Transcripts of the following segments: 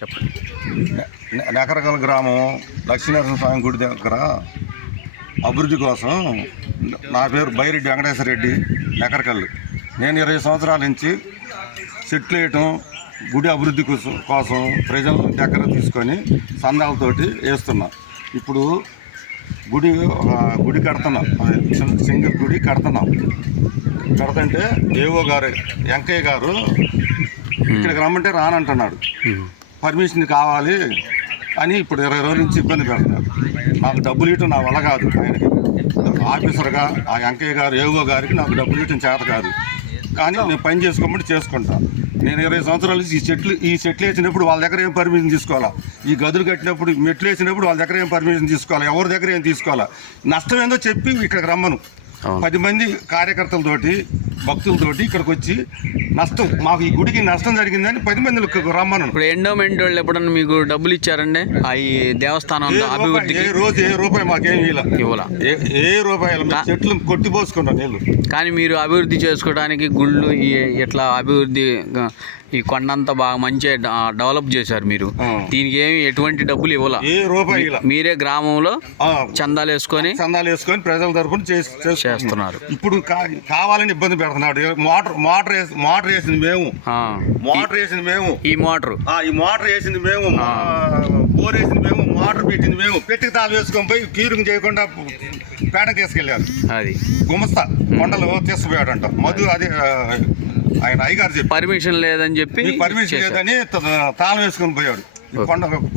చెప్పండి. నకరకల్ గ్రామం లక్ష్మీనరసింహ స్వామి గుడి దగ్గర అభివృద్ధి కోసం నా పేరు బైరెడ్డి వెంకటేశ్వర రెడ్డి నకరకల్. నేను 20 సంవత్సరాల నుంచి చెట్లు వేయటం గుడి అభివృద్ధి కోసం ప్రజల దగ్గర తీసుకొని సందాలతోటి వేస్తున్నా. ఇప్పుడు గుడి కడుతున్నాం, సింగిల్ గుడి కడుతున్నాం. కడతంటే ఏవో గారు వెంకయ్య గారు ఇక్కడికి రమ్మంటే రానంటున్నాడు. పర్మిషన్ కావాలి అని ఇప్పుడు 20 రోజుల నుంచి ఇబ్బంది పెడుతున్నారు. నాకు డబ్బులు ఇవ్వటం నా వల్ల కాదు. ఆయనకి ఆఫీసర్గా ఆ వెంకయ్య గారు ఏవో గారికి నాకు డబ్బులు ఇవ్వటం చేత కాదు. కానీ నేను పని చేసుకోమంటే చేసుకుంటా. నేను 20 సంవత్సరాల నుంచి ఈ చెట్లు వేసినప్పుడు వాళ్ళ దగ్గర ఏం పర్మిషన్ తీసుకోవాలా, ఈ గదులు కట్టినప్పుడు మెట్లు వేసినప్పుడు వాళ్ళ దగ్గర ఏం పర్మిషన్ తీసుకోవాలా, ఎవరి దగ్గర ఏం తీసుకోవాలా, నష్టం ఏందో చెప్పి ఇక్కడికి రమ్మను. 10 మంది కార్యకర్తలతోటి భక్తులతోటి ఇక్కడికి వచ్చి నష్టం మాకు ఈ గుడికి నష్టం జరిగిందని 10 మందికి రమ్మను. ఇప్పుడు ఎండోమెంట్ వాళ్ళు ఎప్పుడన్నా మీకు డబ్బులు ఇచ్చారండి ఈ దేవస్థానం అభివృద్ధికి? ఏ రూపాయి మాకేం ఇవ్వాల, ఏ రూపాయలు చెట్లు కొట్టిపోసుకున్నాం నీళ్ళు. కానీ మీరు అభివృద్ధి చేసుకోవడానికి గుళ్ళు ఇట్లా అభివృద్ధి ఈ కొండంతా బాగా మంచిగా డెవలప్ చేశారు. మీరు దీనికి ఏమి ఎటువంటి డబ్బులు ఇవ్వాల, ఏ రూపాయి మీరే గ్రామంలో చందాలు వేసుకొని ప్రజల తరఫున చేస్తున్నారు. ఇప్పుడు కావాలని ఇబ్బంది పెడుతున్నాడు. మోటార్ వేసింది మేము, ఈ మోటార్ వేసింది మేము, బోర్ వేసింది మేము, మోటార్ పెట్టింది మేము, పెట్టికి తాళం వేసుకొని పోయి కీరుకు చేయకుండా పేటకు తీసుకెళ్ళారు. అది గుమస్తా కొండలు తీసుకుపోయాడంట. మధు అది ఆయన అయ్యగారు చెప్పి పర్మిషన్ లేదని చెప్పి పర్మిషన్ లేదని తాళం వేసుకొని పోయాడు.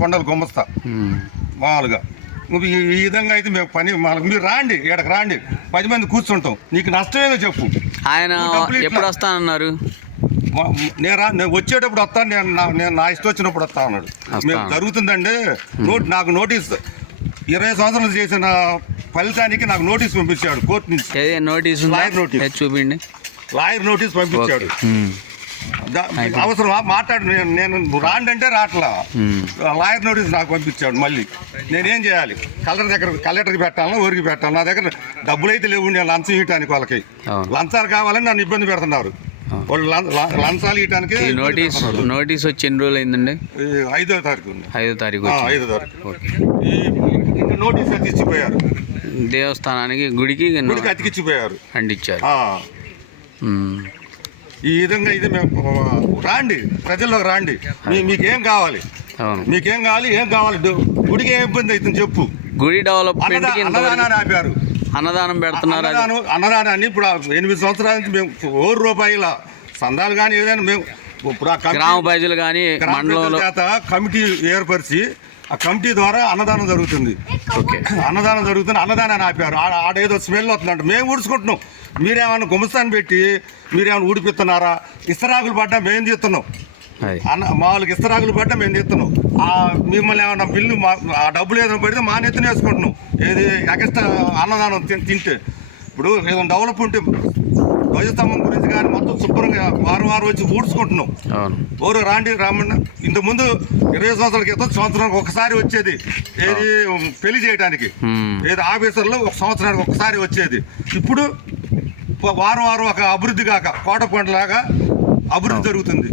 కొండలు గుమస్తా మామూలుగా. ఈ విధంగా అయితే మేము పని మీరు రాండి, ఇక్కడికి రాండి, 10 మంది కూర్చుంటాం, నీకు నష్టమేదో చెప్పు. ఆయన ఎప్పుడు వస్తానన్నారు? నేను వచ్చేటప్పుడు వస్తాను, నేను నా ఇష్టం వచ్చినప్పుడు వస్తా అన్నాడు. మేము జరుగుతుందండి నాకు నోటీస్ 20 సంవత్సరాలు చేసిన ఫలితానికి నాకు నోటీస్ పంపించాడు కోర్టు నుంచి. చూపిండి. లాయర్ నోటీస్ పంపించాడు. అవసరమా మాట్లాడు, నేను రాండి అంటే రాట్లా. లాయర్ నోటీస్ నాకు పంపించాడు. మళ్ళీ నేనేం చేయాలి? కలెక్టర్కి పెట్టాలా, ఊరికి పెట్టాలి? నా దగ్గర డబ్బులు అయితే లేవు. నేను లంచం ఇవ్వటానికి వాళ్ళకి లంచాలు కావాలని నన్ను ఇబ్బంది పెడుతున్నారు. వాళ్ళు లంచాలు ఇవ్వడానికి. నోటీస్ వచ్చి ఎన్ని రోజులు అయిందండి? 5వ తారీఖు. 5వ తారీఖు. ఈ నోటీస్ అతికిచ్చిపోయారు. దేవస్థానానికి గుడికి అతికిచ్చిపోయారు, అందించారు. ఈ విధంగా ఇది మేము రాండి, ప్రజల్లోకి రాండి. మీకేం కావాలి, మీకేం కావాలి, ఏం కావాలి, గుడికి ఏం ఇబ్బంది అవుతుంది చెప్పు. గుడి డెవలప్మెంట్ అన్నదానాన్ని ఆపారు. అన్నదానం పెడుతున్నారు. అన్నదానాన్ని ఇప్పుడు 8 సంవత్సరాల నుంచి మేము రూపాయల సందాలు కానీ ఏదైనా మేము ఇప్పుడు గ్రామ ప్రజలు కానీ మండలంలో కమిటీ ఏర్పరిచి ఆ కమిటీ ద్వారా అన్నదానం జరుగుతుంది. అన్నదానం జరుగుతుంది. అన్నదానాన్ని ఆపారు. ఆడేదో స్మెల్ వస్తుందంట. మేము ఊడ్చుకుంటున్నాం. మీరేమన్నా గుమస్తాన్ని పెట్టి మీరేమన్నా ఊడిపిస్తున్నారా? ఇస్తరాకులు పడ్డా మేము తీస్తున్నాం. మామూలుగా ఇస్తరాకులు పడ్డా మేము తీస్తున్నాం. మిమ్మల్ని ఏమన్నా బిల్లు ఆ డబ్బులు ఏదైనా పడితే మా నెత్తిన వేసుకుంటున్నాం. ఏది ఎక్స్ట్రా అన్నదానం తింటే. ఇప్పుడు ఏదైనా డెవలప్ ఉంటే ధ్వజస్తంభం గురించి కానీ మొత్తం శుభ్రంగా వారం వచ్చి ఊడ్చుకుంటున్నాం. ఓరో రామన్న ఇంతకుముందు 20 సంవత్సరాల క్రితం సంవత్సరానికి ఒకసారి వచ్చేది. ఏది పెళ్లి చేయడానికి ఏది ఆఫీసర్లో ఒక సంవత్సరానికి ఒకసారి వచ్చేది. ఇప్పుడు వారం ఒక అభివృద్ధి కాక కోటపంటలాగా అభివృద్ధి జరుగుతుంది.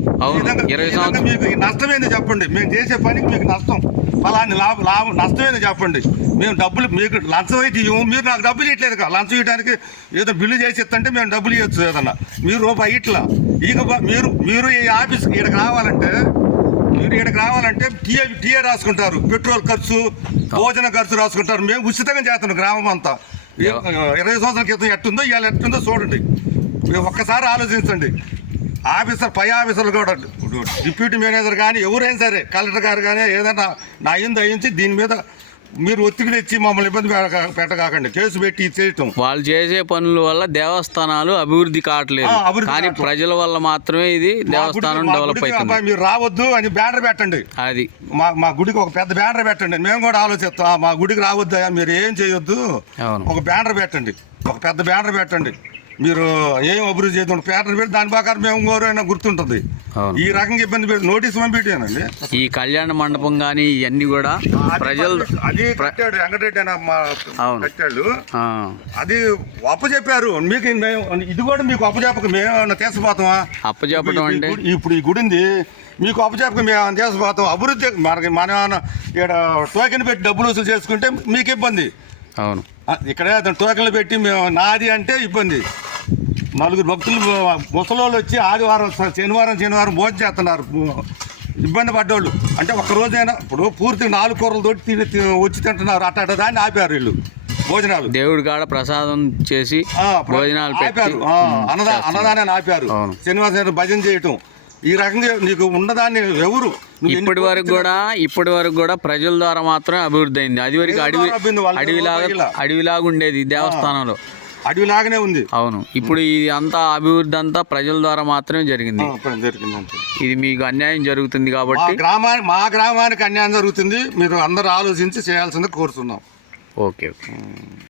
మీకు నష్టం ఏంది చెప్పండి. మేము చేసే పనికి మీకు నష్టం ఫలాన్ని లాభం నష్టం ఏంది చెప్పండి. మేము డబ్బులు మీకు లంచం అయితే ఇవ్వము. మీరు నాకు డబ్బులు ఇవ్వట్లేదు కదా. లంచం ఇవ్వడానికి ఏదో బిల్లు చేసి ఇస్తుంటే మేము డబ్బులు ఇవ్వచ్చు ఏదన్నా. మీరు రూపాయి ఇట్లా మీరు ఈ ఆఫీస్కి ఇక్కడికి రావాలంటే టీఏ రాసుకుంటారు, పెట్రోల్ ఖర్చు, భోజన ఖర్చు రాసుకుంటారు. మేము ఉచితంగా చేస్తున్నాం. గ్రామం అంతా 20 సంవత్సరాల క్రితం ఎట్టుందో ఇవాళ ఎట్టుందో చూడండి. ఒక్కసారి ఆలోచించండి. పై ఆఫీసర్లు కూడా, డిప్యూటీ మేనేజర్ కానీ ఎవరైనా సరే, కలెక్టర్ గారు కానీ ఏదైనా నా అయ్యించి దీని మీద మీరు ఒత్తిడి తెచ్చి మమ్మల్ని ఇబ్బంది పెట్టకాకండి. కేసు పెట్టి చేయటం. వాళ్ళు చేసే పనుల వల్ల దేవస్థానాలు అభివృద్ధి కావట్లేదు, కానీ ప్రజల వల్ల మాత్రమే ఇది దేవస్థానం డెవలప్ అవుతుంది. మీరు రావద్దు అని బ్యానర్ పెట్టండి. అది మా గుడికి ఒక పెద్ద బ్యానర్ పెట్టండి. మేము కూడా ఆలోచిస్తాం. మా గుడికి రావద్దా, మీరు ఏం చేయొద్దు, ఒక బ్యానర్ పెట్టండి, ఒక పెద్ద బ్యానర్ పెట్టండి. మీరు ఏం అభివృద్ధి చేద్దాం పేపర్ పెట్టి దాని ప్రకారం మేము ఎవరైనా గుర్తుంటుంది. ఈ రకంగా ఇబ్బంది పెట్టి నోటీస్ పంపించానండి. ఈ కళ్యాణ మండపం కానీ ఇవన్నీ కూడా ప్రజలు అది కట్టాడు వెంకటరెడ్డి అని కట్టాడు. అది అప్పచెప్పారు మీకు. ఇది కూడా మీకు అప్పచెప్పక మేము తీసుకుపోతామా? అప్పచెప్పడం అంటే ఇప్పుడు ఈ గుడి ఉంది. మీకు అప్పచెప్పక మేము ఏమైనా చేసిపోతాం అభివృద్ధి మనం ఏమైనా ఇక్కడ టోకెన్ పెట్టి డబ్బులు వసూలు చేసుకుంటే మీకు ఇబ్బంది. అవును, ఇక్కడే అతను టోకెన్లు పెట్టి మేము నాది అంటే ఇబ్బంది. నలుగురు భక్తులు ముసలోళ్ళు వచ్చి ఆదివారం శనివారం భోజనం చేస్తున్నారు, ఇబ్బంది పడ్డోళ్ళు. అంటే ఒక్క రోజైనా ఇప్పుడు పూర్తి 4 కూరలు తోటి వచ్చి తింటున్నారు, అట్ట దాన్ని ఆపారు వీళ్ళు భోజనాలు. దేవుడి కాడ ప్రసాదం చేసి భోజనాలు ఆపారు, అన్నదానాన్ని ఆపారు. శనివారం భజన చేయటం ఈ రకంగా నీకు ఉన్నదాన్ని ఎవరు ఇప్పటి వరకు కూడా ప్రజల ద్వారా మాత్రం అభివృద్ధి అయింది. అది వరకు అడవిలాగా ఉండేది దేవస్థానంలో, అడవిలాగానే ఉంది. అవును, ఇప్పుడు ఇది అంతా అభివృద్ధి అంతా ప్రజల ద్వారా మాత్రమే జరిగింది. ఇది మీకు అన్యాయం జరుగుతుంది కాబట్టి మా గ్రామానికి అన్యాయం జరుగుతుంది. మీరు అందరూ ఆలోచించి చేయాల్సింది కోరుతున్నాం. ఓకే.